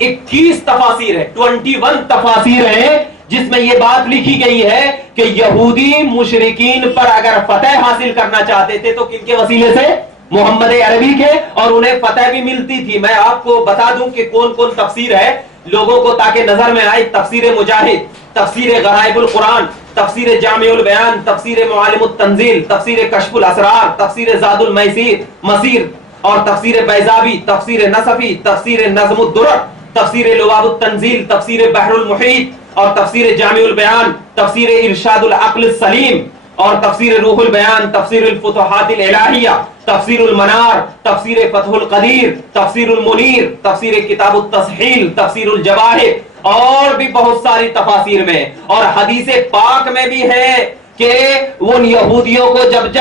21 تفاسیر ہے، 21 تفاسیر ہیں جس میں یہ بات لکھی گئی ہے کہ یہودی مشرکین پر اگر فتح حاصل کرنا چاہتے تھے تو کن کے وسیلے سے، محمد عربی کے، اور انہیں فتح بھی ملتی تھی۔ میں آپ کو بتا دوں کہ کون کون تفسیر ہے لوگوں کو تاکہ نظر میں آئے۔ تفسیر مجاہد، تفسیر غرائب القرآن، تفسیر جامع البیان، تفسیر معالم التنزیل، تفسیر کشف الاسرار، تفسیر زاد المسیر، اور تفسیر بیضاوی، تفسیر نصفی، تفسیر نظم الدرر، تفسیر لباب التنزیل، تفسیر بحر المحیط، اور تفسیر جامع البیان، تفسیر ارشاد العقل السلیم، اور تفسیر روح البیان، تفسیر الفتوحات الالہیہ، تفسیر المنار، تفسیر فتح القدیر، تفسیر المنیر، تفسیر کتاب التسحیل، تفسیر الجواہر، اور بھی بہت ساری تفاسیر میں۔ اور حدیث پاک میں بھی ہے کہ ان یہودیوں کو جب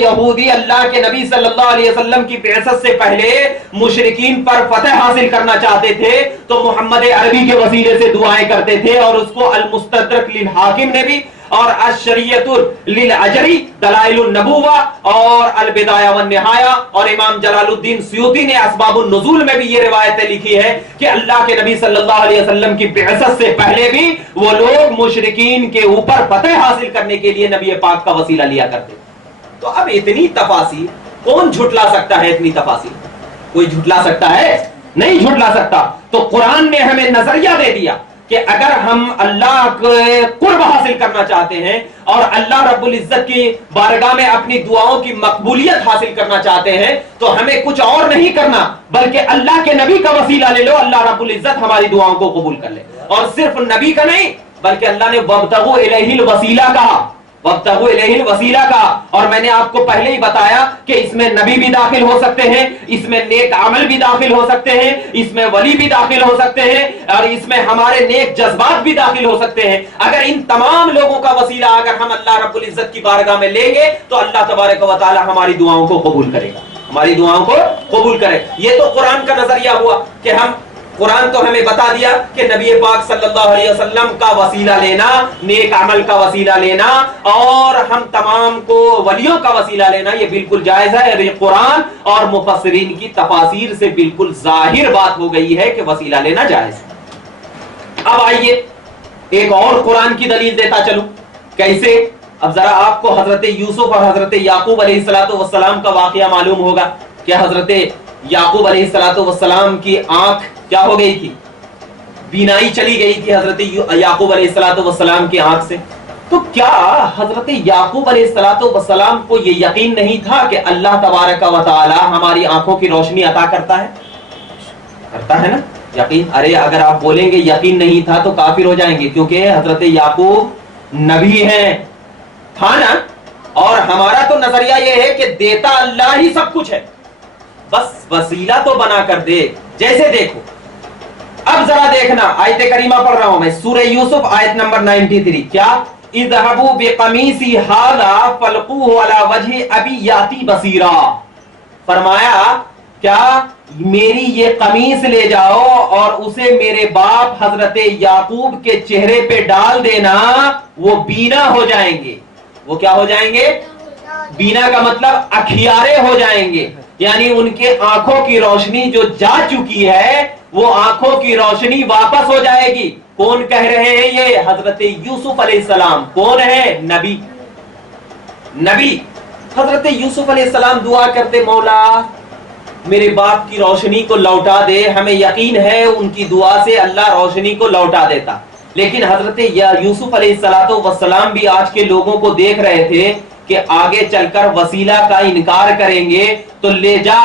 یہودی اللہ کے نبی صلی اللہ علیہ وسلم کی بعثت سے پہلے مشرکین پر فتح حاصل کرنا چاہتے تھے تو محمد عربی کے وسیلے سے دعائیں کرتے تھے، اور اس کو المستدرک للحاکم نے بھی، اور الشریعت للعجری، دلائل النبوہ، اور البدایہ والنہایہ، اور امام جلال الدین سیوطی نے اسباب النزول میں بھی یہ روایتیں لکھی ہے کہ اللہ کے نبی صلی اللہ علیہ وسلم کی بعثت سے پہلے بھی وہ لوگ مشرکین کے اوپر فتح حاصل کرنے کے لیے نبی پاک کا وسیلہ لیا کرتے۔ تو اب اتنی تفاصیل کون جھٹلا سکتا ہے؟ اتنی تفاصیل کوئی جھٹلا سکتا ہے؟ نہیں جھٹلا سکتا. تو قرآن نے ہمیں نظریہ دے دیا کہ اگر ہم اللہ کے قرب حاصل کرنا چاہتے ہیں اور اللہ رب العزت کی بارگاہ میں اپنی دعاؤں کی مقبولیت حاصل کرنا چاہتے ہیں تو ہمیں کچھ اور نہیں کرنا بلکہ اللہ کے نبی کا وسیلہ لے لو. اللہ رب العزت ہماری دعاؤں کو قبول کر لے. اور صرف نبی کا نہیں بلکہ اللہ نے وابتغوا الیہ الوسیلہ کہا، وابتغوا الیہ الوسیلہ کہا. اور میں نے آپ کو پہلے ہی بتایا کہ اس میں نبی بھی داخل ہو سکتے ہیں، اس میں نیک عمل بھی داخل ہو سکتے ہیں، اس میں ولی بھی داخل ہو سکتے ہیں، اور اس میں ہمارے نیک جذبات بھی داخل ہو سکتے ہیں. اگر ان تمام لوگوں کا وسیلہ اگر ہم اللہ رب العزت کی بارگاہ میں لیں گے تو اللہ تبارک و تعالی ہماری دعاؤں کو قبول کرے گا، ہماری دعاؤں کو قبول کرے. یہ تو قرآن کا نظریہ ہوا کہ ہم قرآن تو ہمیں بتا دیا کہ نبی پاک صلی اللہ علیہ وسلم کا وسیلہ لینا، نیک عمل کا وسیلہ لینا اور ہم تمام کو ولیوں کا وسیلہ لینا یہ بالکل جائز ہے. اور یہ قرآن اور مفسرین کی تفاسیر سے بالکل ظاہر بات ہو گئی ہے کہ وسیلہ لینا جائز ہے. اب آئیے ایک اور قرآن کی دلیل دیتا چلوں. کیسے؟ اب ذرا آپ کو حضرت یوسف اور حضرت یعقوب علیہ السلام کا واقعہ معلوم ہوگا کہ حضرت یعقوب علیہ السلام کی آنکھ کیا ہو گئی تھی؟ بینائی چلی گئی تھی حضرت یعقوب علیہ السلام کی آنکھ سے. تو کیا حضرت یعقوب علیہ السلام کو یہ یقین نہیں تھا کہ اللہ تبارک و تعالی ہماری آنکھوں کی روشنی عطا کرتا ہے؟ کرتا ہے نا یقین. ارے اگر آپ بولیں گے یقین نہیں تھا تو کافر ہو جائیں گے، کیونکہ حضرت یعقوب نبی ہیں، تھا نا. اور ہمارا تو نظریہ یہ ہے کہ دیتا اللہ ہی سب کچھ ہے، بس وسیلہ تو بنا کر دے. جیسے دیکھو اب ذرا دیکھنا آیت کریمہ پڑھ رہا ہوں میں، سورہ یوسف آیت نمبر 93. کیا؟ اذهبوا بقمیصی ھذا فالقوه علی وجہ ابی یاتی بصیرا. فرمایا کیا میری یہ قمیص لے جاؤ اور اسے میرے باپ حضرت یعقوب کے چہرے پہ ڈال دینا، وہ بینا ہو جائیں گے. وہ کیا ہو جائیں گے؟ بینا کا مطلب اکھیارے ہو جائیں گے، یعنی ان کے آنکھوں کی روشنی جو جا چکی ہے وہ آنکھوں کی روشنی واپس ہو جائے گی. کون کہہ رہے ہیں یہ؟ حضرت یوسف علیہ السلام. کون ہے؟ نبی. نبی حضرت یوسف علیہ السلام دعا کرتے، مولا میرے باپ کی روشنی کو لوٹا دے. ہمیں یقین ہے ان کی دعا سے اللہ روشنی کو لوٹا دیتا. لیکن حضرت یوسف علیہ السلام بھی آج کے لوگوں کو دیکھ رہے تھے کہ آگے چل کر وسیلہ کا انکار کریں گے تو لے جا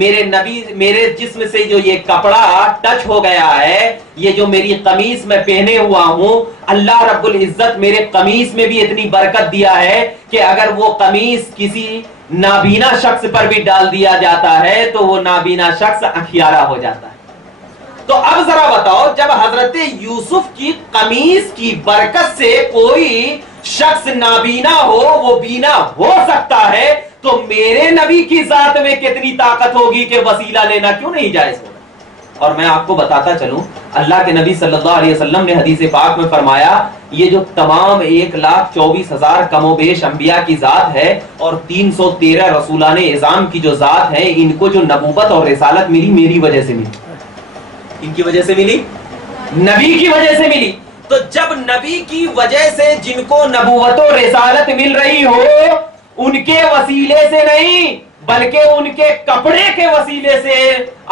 میرے نبی، میرے جسم سے جو یہ کپڑا ٹچ ہو گیا ہے، یہ جو میری قمیص میں پہنے ہوا ہوں، اللہ رب العزت میرے قمیص میں بھی اتنی برکت دیا ہے کہ اگر وہ قمیص کسی نابینا شخص پر بھی ڈال دیا جاتا ہے تو وہ نابینا شخص اکھیارا ہو جاتا ہے. تو اب ذرا بتاؤ، جب حضرت یوسف کی قمیص کی برکت سے کوئی شخص نابینا ہو وہ بینا ہو سکتا ہے تو میرے نبی کی ذات میں کتنی طاقت ہوگی کہ وسیلہ لینا کیوں نہیں جائز ہوگا. اور میں آپ کو بتاتا چلوں، اللہ کے نبی صلی اللہ علیہ وسلم نے حدیث پاک میں فرمایا یہ جو تمام 1,24,000 کم و بیش انبیاء کی ذات ہے اور 313 رسولان اعظام کی جو ذات ہے، ان کو جو نبوت اور رسالت ملی میری وجہ سے ملی. ان کی وجہ سے ملی؟ نبی کی وجہ سے ملی. تو جب نبی کی وجہ سے جن کو نبوت و رسالت مل رہی ہو ان کے وسیلے سے نہیں بلکہ ان کے کپڑے کے وسیلے سے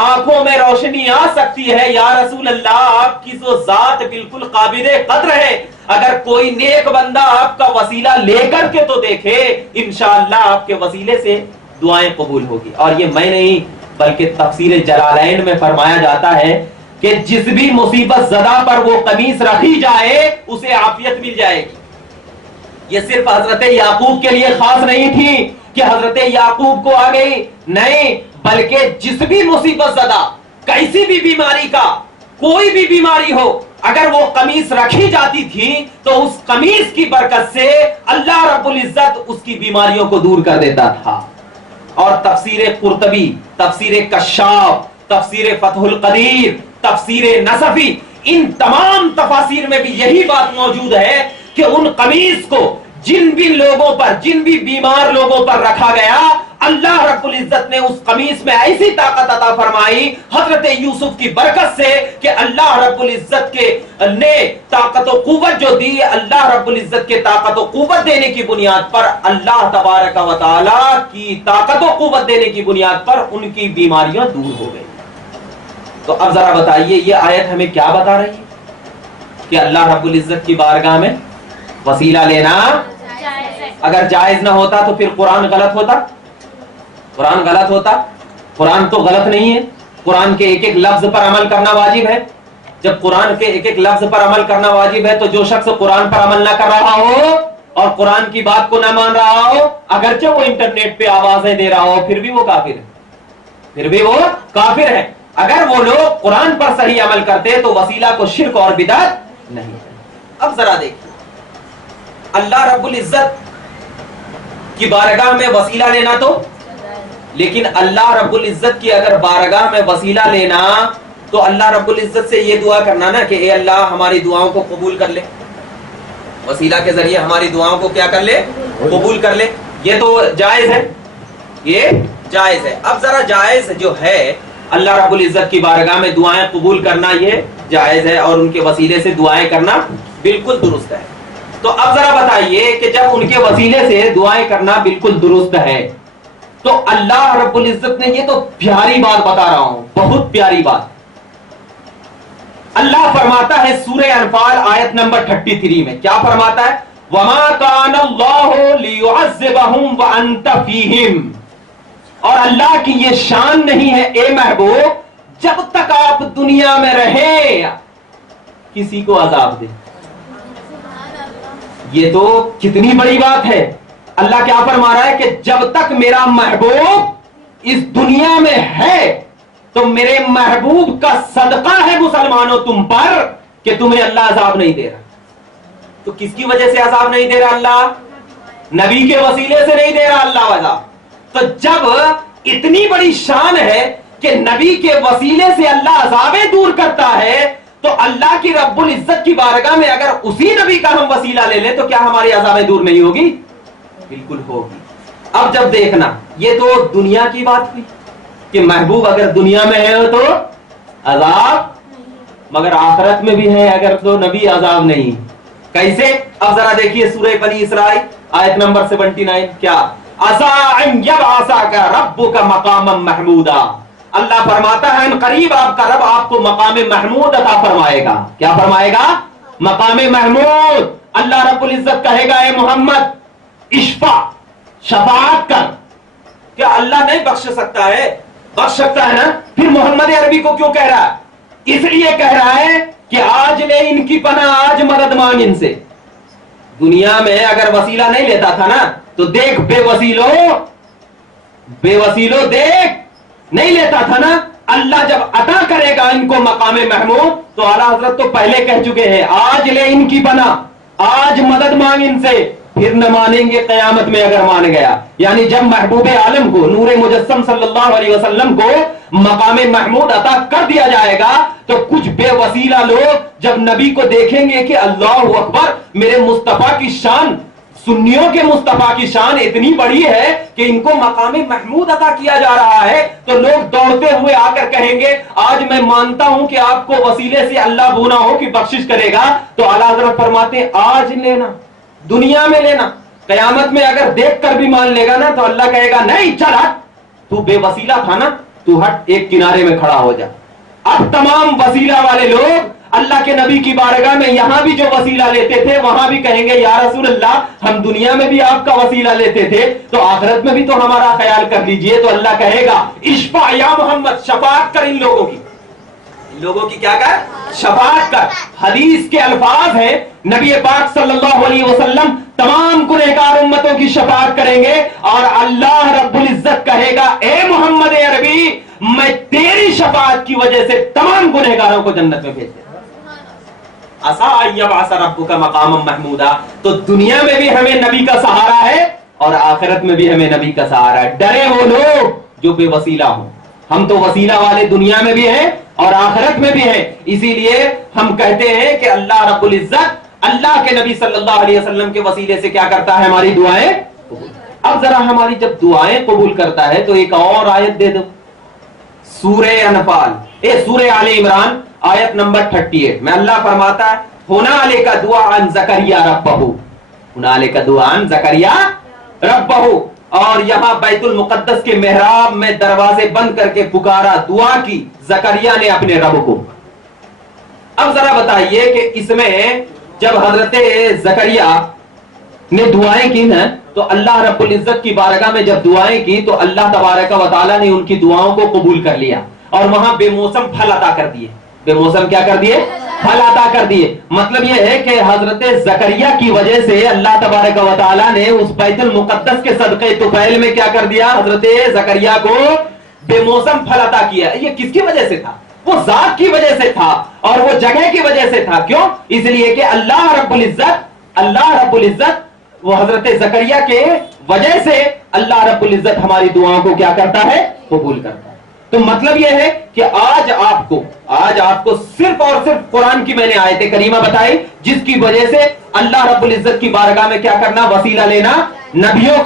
آنکھوں میں روشنی آ سکتی ہے. یا رسول اللہ آپ کی تو ذات بالکل قابل قدر ہے، اگر کوئی نیک بندہ آپ کا وسیلہ لے کر کے تو دیکھے انشاءاللہ آپ کے وسیلے سے دعائیں قبول ہوگی. اور یہ میں نہیں بلکہ تفسیر جلالین میں فرمایا جاتا ہے کہ جس بھی مصیبت زدہ پر وہ قمیص رکھی جائے اسے عافیت مل جائے گی. یہ صرف حضرت یعقوب کے لیے خاص نہیں تھی کہ حضرت یعقوب کو آ گئی، نہیں بلکہ جس بھی مصیبت زدہ کیسی بھی بیماری کا کوئی بھی بیماری ہو اگر وہ قمیص رکھی جاتی تھی تو اس قمیص کی برکت سے اللہ رب العزت اس کی بیماریوں کو دور کر دیتا تھا. اور تفسیر قرطبی، تفسیر کشاف، تفسیر فتح القدیر، تفسیر نصفی، ان تمام تفاسیر میں بھی یہی بات موجود ہے کہ ان قمیص کو جن بھی لوگوں پر، جن بھی بیمار لوگوں پر رکھا گیا، اللہ رب العزت نے اس قمیص میں ایسی طاقت عطا فرمائی حضرت یوسف کی برکت سے کہ اللہ رب العزت کے نے طاقت و قوت جو دی، اللہ رب العزت کے طاقت و قوت دینے کی بنیاد پر، اللہ تبارک و تعالی کی طاقت و قوت دینے کی بنیاد پر ان کی بیماریاں دور ہو گئی۔ تو اب ذرا بتائیے یہ آیت ہمیں کیا بتا رہی ہے؟ کہ اللہ رب العزت کی بارگاہ میں وسیلہ لینا اگر جائز نہ ہوتا تو پھر قرآن غلط ہوتا؟ قرآن غلط ہوتا؟ قرآن تو غلط نہیں ہے، قرآن کے ایک ایک لفظ پر عمل کرنا واجب ہے۔ جب قرآن کے ایک ایک لفظ پر عمل کرنا واجب ہے تو جو شخص قرآن پر عمل نہ کر رہا ہو اور قرآن کی بات کو نہ مان رہا ہو، اگرچہ وہ انٹرنیٹ پہ آوازیں دے رہا ہو، پھر بھی وہ کافر ہے، پھر بھی وہ کافر ہے۔ اگر وہ لوگ قرآن پر صحیح عمل کرتے تو وسیلہ کو شرک اور بدعت نہیں۔ اب ذرا دیکھیے اللہ رب العزت کی بارگاہ میں وسیلہ لینا تو، لیکن اللہ رب العزت کی اگر بارگاہ میں وسیلہ لینا تو اللہ رب العزت سے یہ دعا کرنا نا کہ اے اللہ ہماری دعاؤں کو قبول کر لے، وسیلہ کے ذریعے ہماری دعاؤں کو کیا کر لے؟ قبول کر لے۔ یہ تو جائز ہے، یہ جائز ہے۔ اب ذرا جائز جو ہے اللہ رب العزت کی بارگاہ میں دعائیں قبول کرنا یہ جائز ہے، اور ان کے وسیلے سے دعائیں کرنا بالکل درست ہے۔ تو اب ذرا بتائیے کہ جب ان کے وسیلے سے دعائیں کرنا بالکل درست ہے تو اللہ رب العزت نے یہ تو پیاری بات بتا رہا ہوں، بہت پیاری بات۔ اللہ فرماتا ہے سورہ انفال آیت نمبر 33 میں، کیا فرماتا ہے؟ وَمَا كَانَ اللَّهُ لِيُعَذِّبَهُمْ وَأَنْتَ فِيهِمْ، اور اللہ کی یہ شان نہیں ہے اے محبوب جب تک آپ دنیا میں رہیں کسی کو عذاب دے۔ یہ تو کتنی بڑی بات ہے۔ اللہ کیا فرما رہا ہے کہ جب تک میرا محبوب اس دنیا میں ہے تو میرے محبوب کا صدقہ ہے مسلمانوں تم پر کہ تمہیں اللہ عذاب نہیں دے رہا۔ تو کس کی وجہ سے عذاب نہیں دے رہا اللہ؟ نبی کے وسیلے سے نہیں دے رہا اللہ عذاب۔ تو جب اتنی بڑی شان ہے کہ نبی کے وسیلے سے اللہ عذابیں دور کرتا ہے تو اللہ کی رب العزت کی بارگاہ میں اگر اسی نبی کا ہم وسیلہ لے لیں تو کیا ہماری عذابیں دور نہیں ہوگی؟ بالکل ہوگی۔ اب جب دیکھنا یہ تو دنیا کی بات ہوئی کہ محبوب اگر دنیا میں ہے تو عذاب، مگر آخرت میں بھی ہے اگر تو نبی عذاب نہیں۔ کیسے؟ اب ذرا دیکھیے سورہ بنی اسرائیل آیت نمبر 79، کیا؟ عَسَىٰ أَن يَبْعَثَكَ رَبُّكَ مَقَامًا مَحْمُودًا، اللہ فرماتا ہے ان قریب آپ کا رب آپ کو مقام محمود عطا فرمائے گا۔ کیا فرمائے گا؟ مقام محمود۔ اللہ رب العزت کہے گا اے محمد اشفع، شفاعت کر۔ کیا اللہ نہیں بخش سکتا ہے؟ بخش سکتا ہے نا، پھر محمد عربی کو کیوں کہہ رہا ہے؟ اس لیے کہہ رہا ہے کہ آج لے ان کی پناہ، آج مدد مانگ ان سے۔ دنیا میں اگر وسیلہ نہیں لیتا تھا نا تو دیکھ بے وسیلوں دیکھ نہیں لیتا تھا نا، اللہ جب عطا کرے گا ان کو مقام محمود تو اعلیٰ حضرت تو پہلے کہہ چکے ہیں آج لے ان کی پناہ، آج مدد مانگ ان سے، پھر نہ مانیں گے قیامت میں اگر مان گیا۔ یعنی جب محبوب عالم کو نور مجسم صلی اللہ علیہ وسلم کو مقام محمود عطا کر دیا جائے گا تو کچھ بے وسیلہ لوگ جب نبی کو دیکھیں گے کہ اللہ اکبر، میرے مصطفیٰ کی شان، سنیوں کے مصطفیٰ کی شان اتنی بڑی ہے کہ ان کو مقام محمود عطا کیا جا رہا ہے، تو لوگ دوڑتے ہوئے آ کر کہیں گے آج میں مانتا ہوں کہ آپ کو وسیلے سے اللہ بونا ہو کہ بخشش کرے گا۔ تو اعلیٰ حضرت فرماتے ہیں آج لینا، دنیا میں لینا، قیامت میں اگر دیکھ کر بھی مان لے گا نا تو اللہ کہے گا نہیں چل ہٹ، تو بے وسیلہ تھا نا، تو ہٹ ایک کنارے میں کھڑا ہو جا۔ اب تمام وسیلہ والے لوگ اللہ کے نبی کی بارگاہ میں یہاں بھی جو وسیلہ لیتے تھے وہاں بھی کہیں گے یا رسول اللہ ہم دنیا میں بھی آپ کا وسیلہ لیتے تھے تو آخرت میں بھی تو ہمارا خیال کر لیجئے۔ تو اللہ کہے گا اشفع یا محمد، شفاعت کر ان لوگوں کی کیا کر؟ شفاعت کر۔ حدیث کے الفاظ ہیں نبی پاک صلی اللہ علیہ وسلم تمام گنہگار امتوں کی شفاعت کریں گے اور اللہ رب العزت کہے گا اے محمد عربی میں تیری شفاعت کی وجہ سے تمام گنہگاروں کو جنت میں بھیج دوں۔ عَسَىٰ أَن يَبْعَثَ رَبُّكَ مَقَامًا مَحْمُودًا۔ تو دنیا میں بھی ہمیں نبی کا سہارا ہے اور آخرت میں بھی ہمیں نبی کا سہارا ہے۔ ڈرے وہ لوگ جو بے وسیلہ ہوں، ہم تو وسیلہ والے دنیا میں بھی ہیں اور آخرت میں بھی ہیں، اسی لیے ہم کہتے ہیں کہ اللہ رب العزت اللہ کے نبی صلی اللہ علیہ وسلم کے وسیلے سے کیا کرتا ہے؟ ہماری دعائیں قبول۔ اب ذرا ہماری جب دعائیں قبول کرتا ہے تو ایک اور آیت دے دو، سورہ انفال، سورہ آل عمران آیت نمبر 38 میں اللہ فرماتا ہے ہنالک دعا عن زکریا ربہ، ہنالک دعا عن زکریا ربہ، اور یہاں بیت المقدس کے محراب میں دروازے بند کر کے پکارا، دعا کی زکریا نے اپنے رب کو۔ اب ذرا بتائیے کہ اس میں جب حضرت زکریا نے دعائیں کی نا تو اللہ رب العزت کی بارگاہ میں جب دعائیں کی تو اللہ تبارک و تعالیٰ نے ان کی دعاؤں کو قبول کر لیا اور وہاں بے موسم پھل عطا کر دیے، بے موسم کیا کر دیے؟ پھل عطا کر دیے۔ مطلب یہ ہے کہ حضرت زکریا کی وجہ سے اللہ تبارک و تعالیٰ نے اس بیت المقدس کے صدقے طفیل میں کیا کر دیا؟ حضرت زکریا کو بے موسم پھل عطا کیا۔ یہ کس کی وجہ سے تھا؟ وہ ذات کی وجہ سے تھا اور وہ جگہ کی وجہ سے تھا۔ کیوں؟ اس لیے کہ اللہ رب العزت وہ حضرت زکریا کے وجہ سے اللہ رب العزت ہماری دعاؤں کو کیا کرتا ہے؟ قبول کرتا ہے۔ تو مطلب یہ ہے کہ آج آپ کو صرف اور صرف قرآن کی میں نے آیت کریمہ بتائی جس کی وجہ سے اللہ رب العزت کی بارگاہ میں کیا کرنا؟ وسیلہ لینا، نبیوں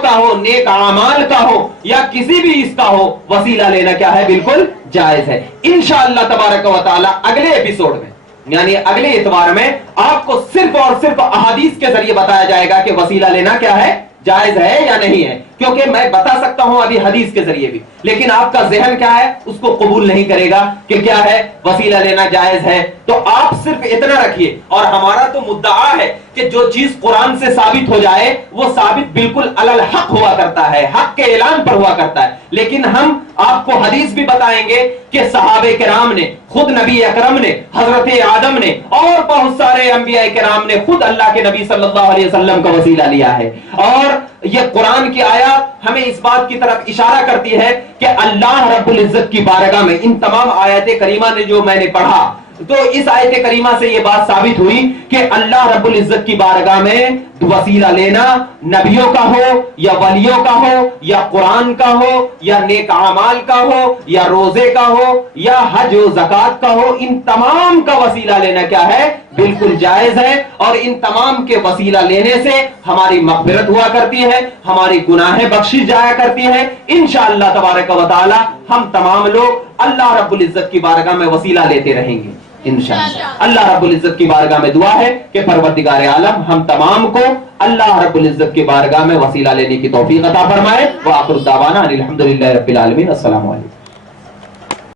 کا ہو، نیک اعمال کا ہو یا کسی بھی اس کا ہو، وسیلہ لینا کیا ہے؟ بالکل جائز ہے۔ انشاءاللہ تبارک و تعالی اگلے ایپیسوڈ میں یعنی اگلے اتوار میں آپ کو صرف اور صرف احادیث کے ذریعے بتایا جائے گا کہ وسیلہ لینا کیا ہے؟ جائز ہے یا نہیں ہے، کیونکہ میں بتا سکتا ہوں ابھی حدیث کے ذریعے بھی، لیکن آپ کا ذہن کیا ہے؟ اس کو قبول نہیں کرے گا کہ کیا ہے؟ وسیلہ لینا جائز ہے۔ تو آپ صرف اتنا رکھیے، اور ہمارا تو مدعا ہے کہ جو چیز قرآن سے ثابت ہو جائے وہ ثابت بالکل علی الحق ہوا کرتا ہے، حق کے اعلان پر ہوا کرتا ہے۔ لیکن ہم آپ کو حدیث بھی بتائیں گے کہ صحابہ کرام نے، خود نبی اکرم نے، حضرت آدم نے اور بہت سارے انبیاء کرام نے خود اللہ کے نبی صلی اللہ علیہ وسلم کا وسیلہ لیا ہے۔ اور یہ قرآن کی آیات ہمیں اس بات کی طرف اشارہ کرتی ہے کہ اللہ رب العزت کی بارگاہ میں ان تمام آیات کریمہ نے جو میں نے پڑھا تو اس آیت کریمہ سے یہ بات ثابت ہوئی کہ اللہ رب العزت کی بارگاہ میں وسیلہ لینا نبیوں کا ہو یا ولیوں کا ہو یا قرآن کا ہو یا نیک اعمال کا ہو یا روزے کا ہو یا حج و زکات کا ہو، ان تمام کا وسیلہ لینا کیا ہے؟ بالکل جائز ہے۔ اور ان تمام کے وسیلہ لینے سے ہماری مغفرت ہوا کرتی ہے، ہماری گناہیں بخشی جایا کرتی ہیں۔ انشاءاللہ تبارک و تعالی ہم تمام لوگ اللہ رب العزت کی بارگاہ میں وسیلہ لیتے رہیں گے انشاءاللہ۔ اللہ رب العزت کی بارگاہ میں دعا ہے کہ پروردگار عالم ہم تمام کو اللہ رب العزت کی بارگاہ میں وسیلہ لینے کی توفیق عطا فرمائے۔ وآخر دعوانا ان الحمدللہ رب العالمین۔ السلام علیکم۔